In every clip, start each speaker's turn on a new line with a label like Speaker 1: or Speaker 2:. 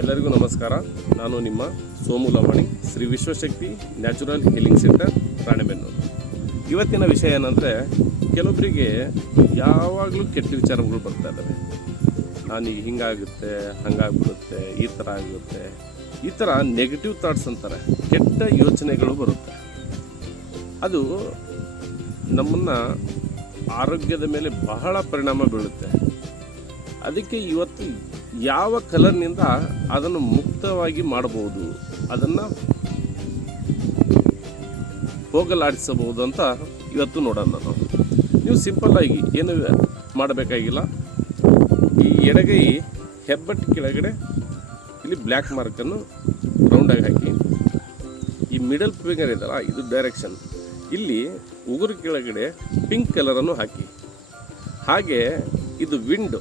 Speaker 1: ಎಲ್ಲರಿಗೂ ನಮಸ್ಕಾರ. ನಾನು ನಿಮ್ಮ Somu Lavani, Shri Vishwashakti natural healing centre, Ranebennur. ಇವತ್ತಿನ ವಿಷಯ ಏನಂದರೆ ಕೆಲವೊಬ್ಬರಿಗೆ ಯಾವಾಗಲೂ ಕೆಟ್ಟ ವಿಚಾರಗಳು ಬರ್ತಾ ಇದ್ದಾವೆ ನಾನು ಈಗ ಹಿಂಗಾಗುತ್ತೆ, ಹಂಗಾಗ್ಬಿಡುತ್ತೆ, ಈ ಥರ ಆಗುತ್ತೆ, ಈ ಥರ ನೆಗೆಟಿವ್ ಥಾಟ್ಸ್ ಅಂತಾರೆ. ಕೆಟ್ಟ ಯೋಚನೆಗಳು ಬರುತ್ತೆ. ಅದು ನಮ್ಮನ್ನು ಆರೋಗ್ಯದ ಮೇಲೆ ಬಹಳ ಪರಿಣಾಮ ಬೀಳುತ್ತೆ. ಅದಕ್ಕೆ ಇವತ್ತು ಯಾವ ಕಲರ್ನಿಂದ ಅದನ್ನು ಮುಕ್ತವಾಗಿ ಮಾಡಬಹುದು, ಅದನ್ನು ಹೋಗಲಾಡಿಸಬಹುದು ಅಂತ ಇವತ್ತು ನೋಡೋಣ ನಾವು ನೀವು ಸಿಂಪಲ್ ಆಗಿ ಏನು ಮಾಡಬೇಕಾಗಿಲ್ಲ. ಈ ಎಡಗೈ ಹೆಬ್ಬಟ್ಟು ಕೆಳಗಡೆ ಇಲ್ಲಿ ಬ್ಲ್ಯಾಕ್ ಮಾರ್ಕನ್ನು ರೌಂಡಾಗಿ ಹಾಕಿ. ಈ ಮಿಡಲ್ ಫಿಂಗರ್ ಇದಲ್ಲ ಇದು ಡೈರೆಕ್ಷನ್ ಇಲ್ಲಿ ಉಗುರು ಕೆಳಗಡೆ ಪಿಂಕ್ ಕಲರನ್ನು ಹಾಕಿ. ಹಾಗೆ ಇದು ವಿಂಡ್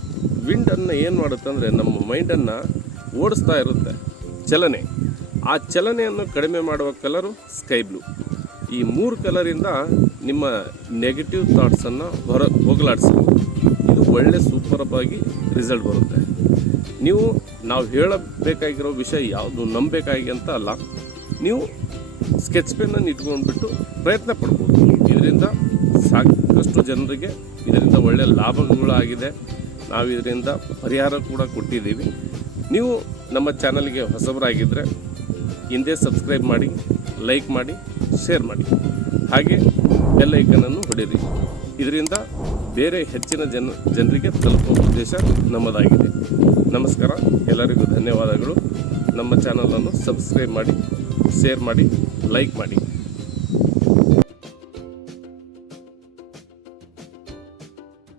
Speaker 1: ವಿಂಡನ್ನು ಏನು ಮಾಡುತ್ತೆ ಅಂದರೆ ನಮ್ಮ ಮೈಂಡನ್ನು ಓಡಿಸ್ತಾ ಇರುತ್ತೆ. ಚಲನೆ. ಆ ಚಲನೆಯನ್ನು ಕಡಿಮೆ ಮಾಡುವ ಕಲರು ಸ್ಕೈ ಬ್ಲೂ ಈ ಮೂರು ಕಲರಿಂದ ನಿಮ್ಮ ನೆಗೆಟಿವ್ ಥಾಟ್ಸನ್ನು ಹೊರ ಹೋಗಲಾಡಿಸಬಹುದು ಇದು ಒಳ್ಳೆ ಸೂಪರಬ್ ಆಗಿ ರಿಸಲ್ಟ್ ಬರುತ್ತೆ. ನೀವು ನಾವು ಹೇಳಬೇಕಾಗಿರೋ ವಿಷಯ ಯಾವುದು, ನಂಬಬೇಕಾಗಿ ಅಂತ ಅಲ್ಲ. ನೀವು ಸ್ಕೆಚ್ ಪೆನ್ನನ್ನು ಇಟ್ಕೊಂಡ್ಬಿಟ್ಟು ಪ್ರಯತ್ನ ಪಡ್ಬೋದು. ಇದರಿಂದ ಸಾಕಷ್ಟು ಜನರಿಗೆ ಇದರಿಂದ ಒಳ್ಳೆಯ ಲಾಭಗಳಾಗಿದೆ. ನಾವು ಇದರಿಂದ ಪರಿಹಾರ ಕೂಡ ಕೊಟ್ಟಿದ್ದೀವಿ. ನೀವು ನಮ್ಮ ಚಾನಲ್ಗೆ ಹೊಸಬರಾಗಿದ್ದರೆ ಹಿಂದೆ ಸಬ್ಸ್ಕ್ರೈಬ್ ಮಾಡಿ, ಲೈಕ್ ಮಾಡಿ, ಶೇರ್ ಮಾಡಿ. ಹಾಗೆ ಬೆಲ್ ಐಕನನ್ನು ಹೊಡೆಯಿರಿ. ಇದರಿಂದ ಬೇರೆ ಹೆಚ್ಚಿನ ಜನ, ಜನರಿಗೆ ತಲುಪುವ ಉದ್ದೇಶ ನಮ್ಮದಾಗಿದೆ. ನಮಸ್ಕಾರ, ಎಲ್ಲರಿಗೂ ಧನ್ಯವಾದಗಳು. ನಮ್ಮ ಚಾನಲನ್ನು ಸಬ್ಸ್ಕ್ರೈಬ್ ಮಾಡಿ, ಶೇರ್ ಮಾಡಿ, ಲೈಕ್ ಮಾಡಿ.